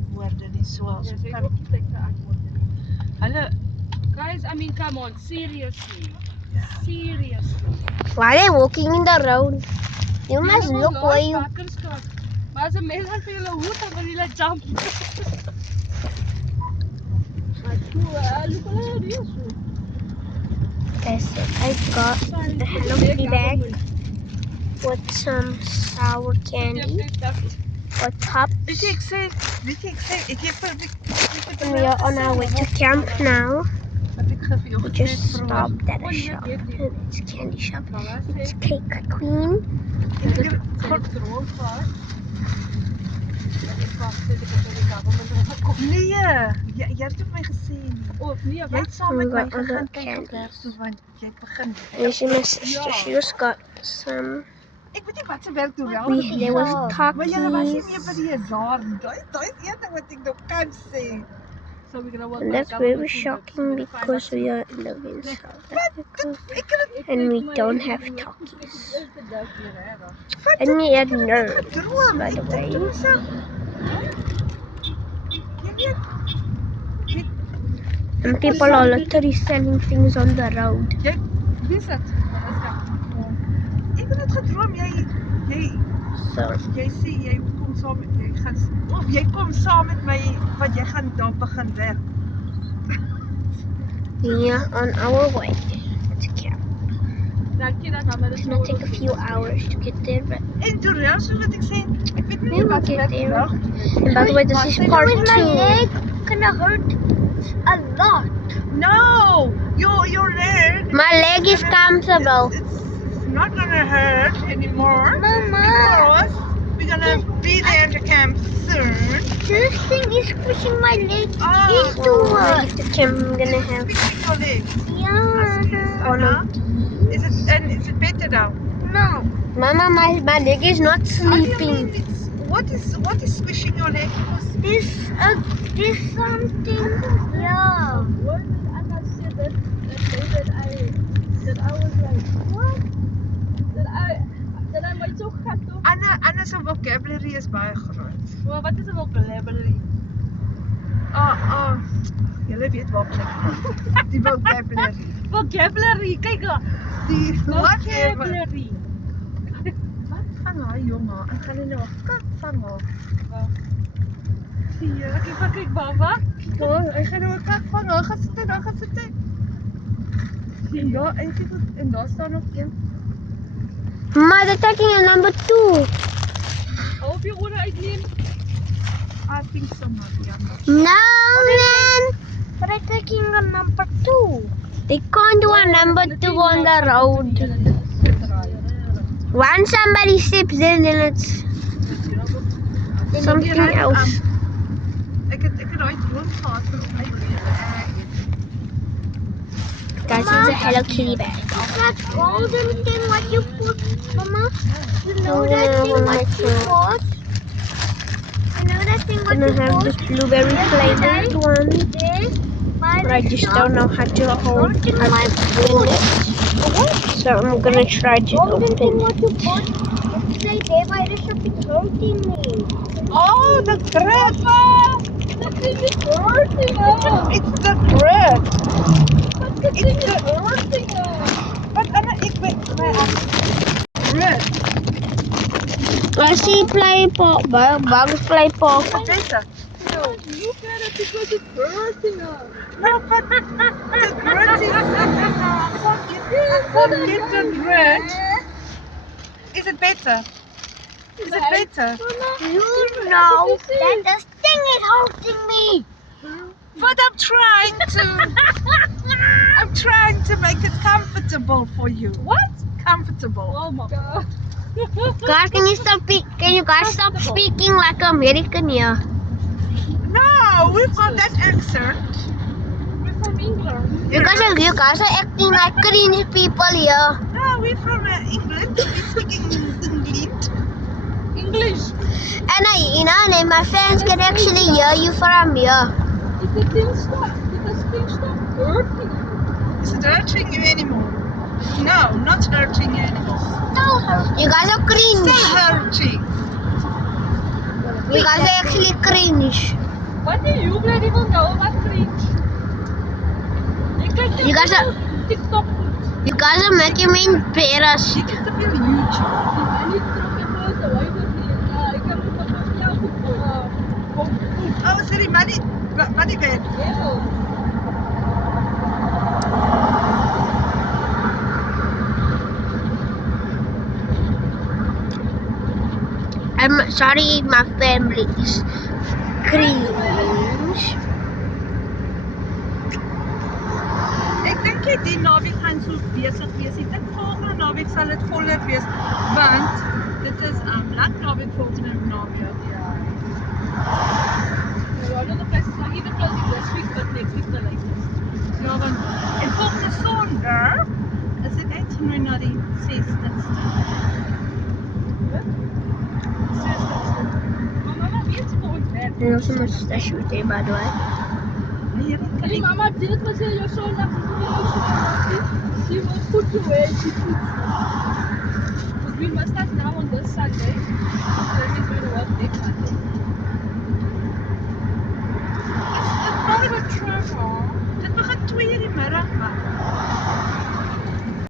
antwoorde nie so as Ja, ons sy het kan. ook nie tyd vir antwoorde nie. Hulle Guys, I mean, come on, seriously. Ja. Seriously. Why are they walking in the road? You must Julle wil look where laat you. wakker skak. Maar as 'n mens dan vir julle hoed dan wil julle jump. Maar toe, look hulle hier so. Yes, I got the Hello Kitty bag with some sour candy or tops. weet jy ek sê ek het vir And we are on our way to camp now. wat ek vir jou We gesê just het, bro. stopped at a shop. And it's candy shop. It's Cake Queen. Nee, jy het vir my gesê nie. Of nee, Jy wat? het saam met We my got other gegaan kyk op candies. werk want jy het begin. And you see my sister, she just got some. Ek weet nie wat se werk toe wel. There was Maar julle was nie meer by Takis. die jaar nie. Daai is een ding wat ek nog kan sê. So we're gonna work And that's very shocking because we are living in South Africa Ek kan dit and we don't have Takis. And we had nerds, droom. by the way. Jy weet, And people are literally selling things on the road. wie is dit? Ek het net gedroom So, jy sê jy kom saam met jy gaan of jy kom saam met my want jy gaan daar begin werk. we are on our way to camp. Dankie dat hom It's gonna take a few hours to get there, but En toe reëls soos wat ek sê, ek weet we nie will wat get werk there. wel. And by the way, this is part 2. Gonna hurt a lot. No, your leg. My leg is comfortable. It's not gonna hurt anymore. Mama, Because we're gonna be there to camp soon. this thing is pushing my leg Oh, into Well, it. at the camp, I'm gonna have Fixing your leg. Yeah. one Anna, of is it better now? No. Mama, my leg is not How do you sleeping. mean what is squishing your leg? This something. Yeah. What did Anna say that day that I was like, what? That I might so gat op. Anna se vocabulary is baie groot. Maar wat is 'n vocabulary? Julle weet waar ek die vocabulary. Vocabulary, kyk daar. Die whatever. Vocabulary. Wat van haar jongen? Ek gaan nou kyk van haar. Zie je? Kyk baba. Ek gaan nou kyk van haar. Gaan sit. Ja, en daar staan nog een. Mama, they're taking a number 2. Hou op jou ore uitneem. I think so much, ja. No, man. But I'm taking a number 2. They can't do a number 2 on the road. Once somebody steps in, then it's something else. Ek het daai droom gehad van my Guys, it's a Hello Kitty bag. That golden thing what you put, Mama? You know that Yeah, thing well, what like you that. put? You know that thing what Gonna you have put? this blueberry flavored one, This, by but I the just shop. don't know how to hold Not in how my to open it. So I'm gonna try to Golden thing open. what you put? It's like there by the shop. It's hurting me. Oh, the grip! That thing is hurting us. It's the grip! But the thing is hurting us. Wat Anna, ek weet my grip. I see play pop, bugs play pop. Beter. No, look at it because it's hurting us. No, but the grit is... Forget the grit. Is it better? Is it better? You know that this thing is hurting me. But I'm trying to make it comfortable for you. What? Comfortable. Oh my god. Guys, can you guys stop speaking like American here? No, we've got that accent. We're from England. You guys are acting like cringe people here. No, we're from England. We're speaking English. English. And my fans can actually hear you from here. Did the thing stop? Did the thing stop hurting? Is it hurting you anymore? No, not hurting you anymore. You guys are cringe. Still hurting. You guys are actually cringe. You bloody will know what cringe. You guys are- TikTok. You guys are making me embarrassed. Dit is te veel YouTube. Niet terug en foto. Waar je dat niet? Ik heb het nog van jou goed. Oh, sorry, money bed. Heel. I'm sorry, my family is cringe. Ek dink jy die naweek gaan so besig wees. Ek dink volgende naweek sal dit voller wees want dit is lang naweek volgende naweek. One of the places are even closing this week, but next week the latest. Ja, want en volgende Sondag is dit uitgenooi na die 60ste. Maar mama weet voor ons werk. There's also much stash with there, by the way. Nee, dit kan Hey ek. mama, dit was heel jouw zoon naar She was put away, she put. Because we must start now on this Sunday. Then he's going to work next Sunday. Dit begin 2:00 die middag man.